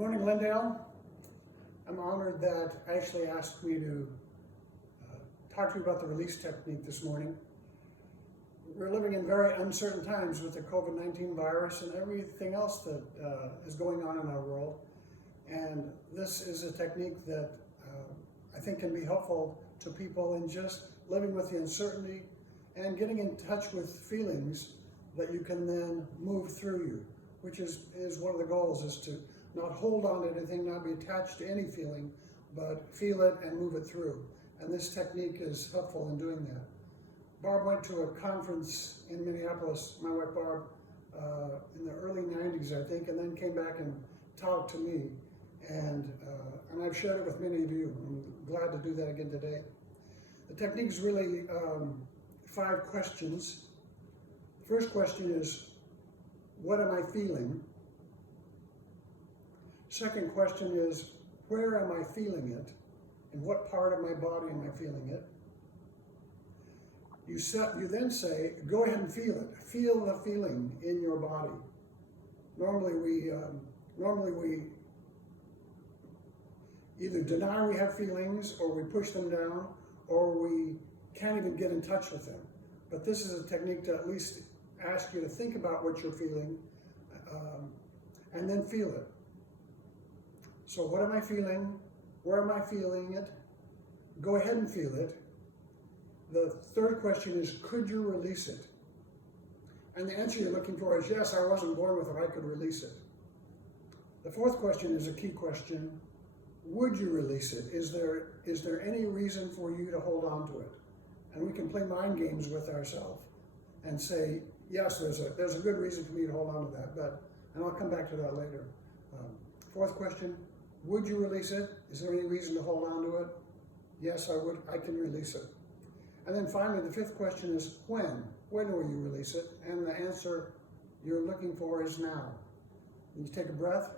morning, Lindale. I'm honored that Ashley asked me to talk to you about the release technique this morning. We're living in very uncertain times with the COVID-19 virus and everything else that is going on in our world. And this is a technique that I think can be helpful to people in just living with the uncertainty and getting in touch with feelings that you can then move through you, which is one of the goals, is to not hold on to anything, not be attached to any feeling, but feel it and move it through. And this technique is helpful in doing that. Barb went to a conference in Minneapolis, my wife Barb, in the early 90s, I think, and then came back and taught to me. And I've shared it with many of you. I'm glad to do that again today. The technique is really 5 questions. The first question is, what am I feeling? Second question is, where am I feeling it? In what part of my body am I feeling it? You then say, go ahead and feel it. Feel the feeling in your body. Normally we either deny we have feelings, or we push them down, or we can't even get in touch with them. But this is a technique to at least ask you to think about what you're feeling, and then feel it. So what am I feeling? Where am I feeling it? Go ahead and feel it. The third question is, could you release it? And the answer you're looking for is, yes, I wasn't born with it, I could release it. The fourth question is a key question. Would you release it? Is there any reason for you to hold on to it? And we can play mind games with ourselves and say, yes, there's a good reason for me to hold on to that, and I'll come back to that later. Fourth question, would you release it? Is there any reason to hold on to it? Yes, I would. I can release it. And then finally, the fifth question is when? When will you release it? And the answer you're looking for is now. You take a breath,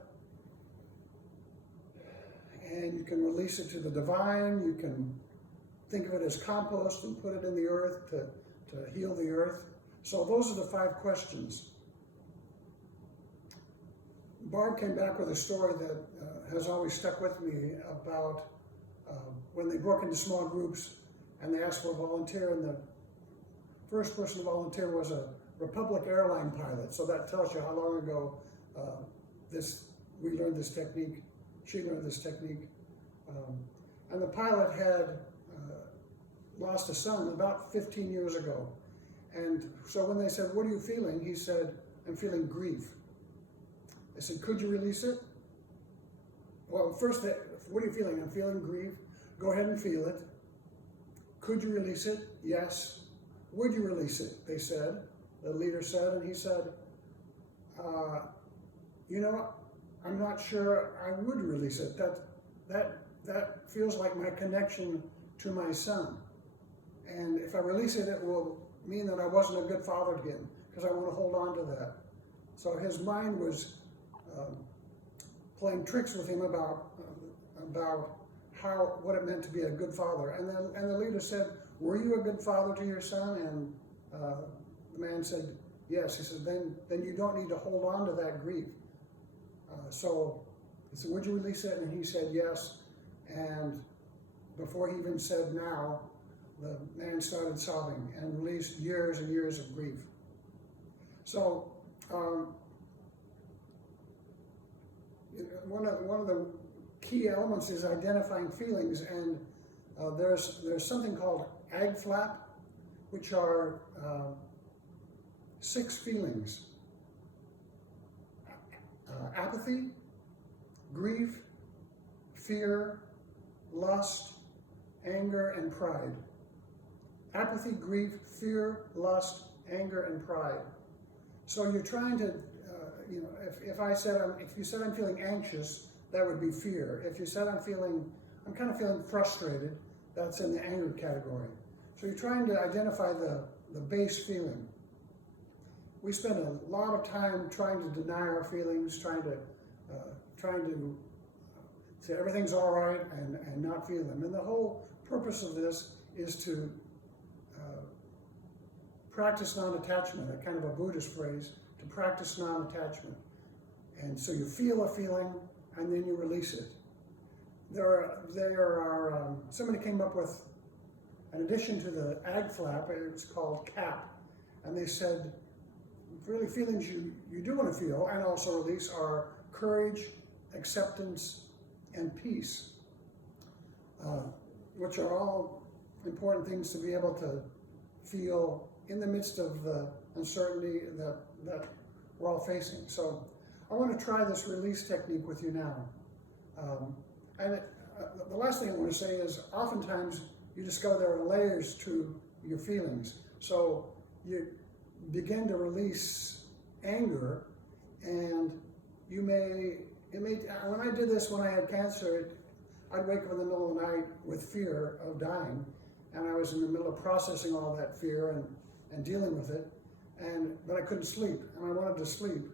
and you can release it to the divine. You can think of it as compost and put it in the earth to heal the earth. So those are the 5 questions. Barb came back with a story that has always stuck with me about when they broke into small groups and they asked for a volunteer, and the first person to volunteer was a Republic airline pilot. So that tells you how long ago we learned this technique. She learned this technique. And the pilot had lost a son about 15 years ago. And so when they said, what are you feeling? He said, I'm feeling grief. They said, could you release it? Well, first, what are you feeling? I'm feeling grief. Go ahead and feel it. Could you release it? Yes. Would you release it? They said. The leader said, and he said, I'm not sure I would release it. That feels like my connection to my son. And if I release it, it will mean that I wasn't a good father again, because I want to hold on to that. So his mind was playing tricks with him about what it meant to be a good father. And the leader said, were you a good father to your son? And the man said, yes. He said, then you don't need to hold on to that grief. So he said, would you release it? And he said, yes. And before he even said now, the man started sobbing and released years and years of grief. So one of the key elements is identifying feelings, and there's something called AGFLAP, which are 6 feelings: apathy, grief, fear, lust, anger, and pride. Apathy, grief, fear, lust, anger, and pride. So you're trying to, if you said I'm feeling anxious, that would be fear. If you said I'm kind of feeling frustrated, that's in the anger category. So you're trying to identify the base feeling. We spend a lot of time trying to deny our feelings, trying to say everything's all right and not feel them. And the whole purpose of this is to practice non-attachment, a kind of a Buddhist phrase, to practice non-attachment. And so you feel a feeling, and then you release it. Somebody came up with, in addition to the ag flap, it was called CAP, and they said, really feelings you do want to feel and also release are courage, acceptance, and peace, which are all important things to be able to feel in the midst of the uncertainty that we're all facing. So I want to try this release technique with you now. The last thing I want to say is oftentimes you discover there are layers to your feelings. So you begin to release anger, and when I did this when I had cancer, I'd wake up in the middle of the night with fear of dying, and I was in the middle of processing all that fear and dealing with it, but I couldn't sleep, and I wanted to sleep,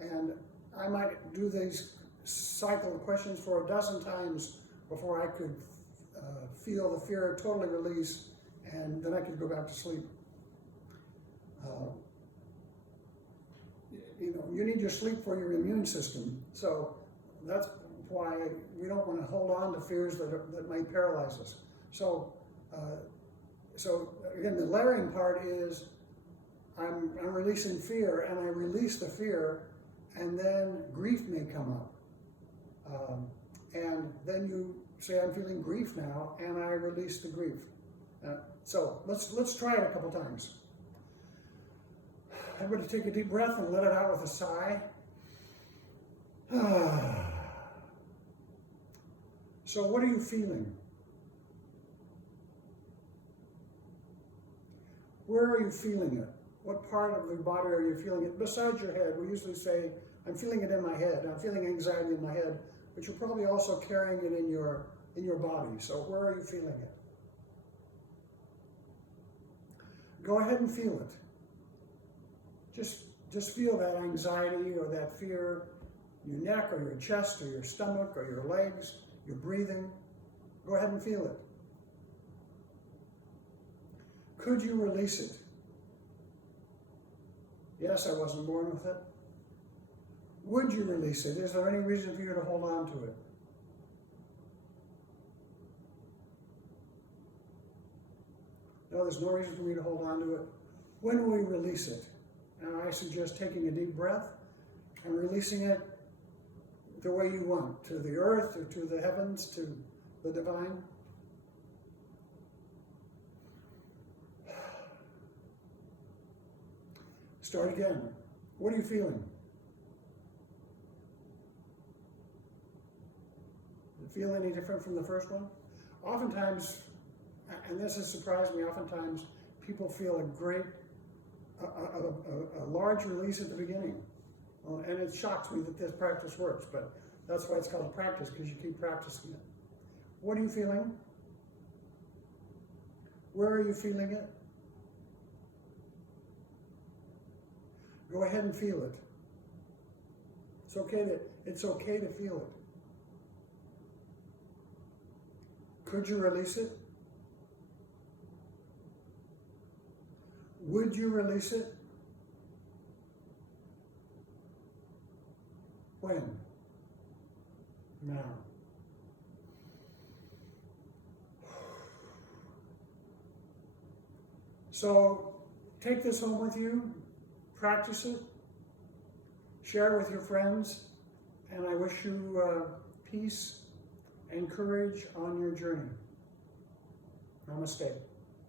and I might do these cycle of questions for a dozen times before I could feel the fear totally release, and then I could go back to sleep. You need your sleep for your immune system, so that's why we don't want to hold on to fears that might paralyze us. So again, the layering part is I'm releasing fear, and I release the fear, and then grief may come up, and then you say I'm feeling grief now, and I release the grief. So let's try it a couple times. Everybody take a deep breath and let it out with a sigh. So what are you feeling? Where are you feeling it? What part of the body are you feeling it? Besides your head, we usually say, I'm feeling it in my head. I'm feeling anxiety in my head, but you're probably also carrying it in your body. So where are you feeling it? Go ahead and feel it. Just feel that anxiety or that fear in your neck or your chest or your stomach or your legs, your breathing. Go ahead and feel it. Could you release it? Yes, I wasn't born with it. Would you release it? Is there any reason for you to hold on to it? No, there's no reason for me to hold on to it. When will we release it? And I suggest taking a deep breath and releasing it the way you want, to the earth or to the heavens, to the divine. Start again. What are you feeling? Does it feel any different from the first one? Oftentimes, and this has surprised me, oftentimes people feel a large release at the beginning. And it shocks me that this practice works, but that's why it's called a practice, because you keep practicing it. What are you feeling? Where are you feeling it? Go ahead and feel it. It's okay to feel it. Could you release it? Would you release it? When? Now. So take this home with you, practice it, share it with your friends, and I wish you peace and courage on your journey. Namaste.